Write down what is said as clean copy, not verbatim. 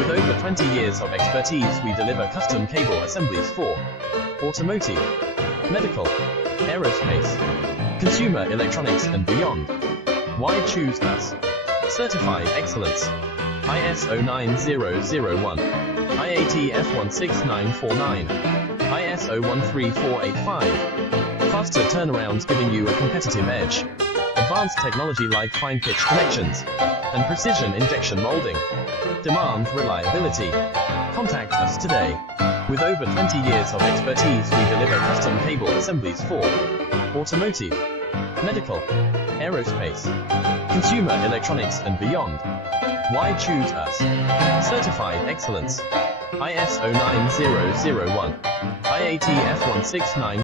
With over 20 years of expertise, we deliver custom cable assemblies for automotive, medical, aerospace, consumer electronics and beyond. Why choose us? Certified excellence. ISO 9001, IATF 16949, ISO 13485. Faster turnarounds giving you a competitive edge. Advanced technology like fine pitch connections and precision injection molding. Demand reliability. Contact us today. With over 20 years of expertise, we deliver custom cable assemblies for automotive, medical, aerospace, consumer electronics and beyond. Why choose us? Certified excellence. ISO 9001, IATF 169.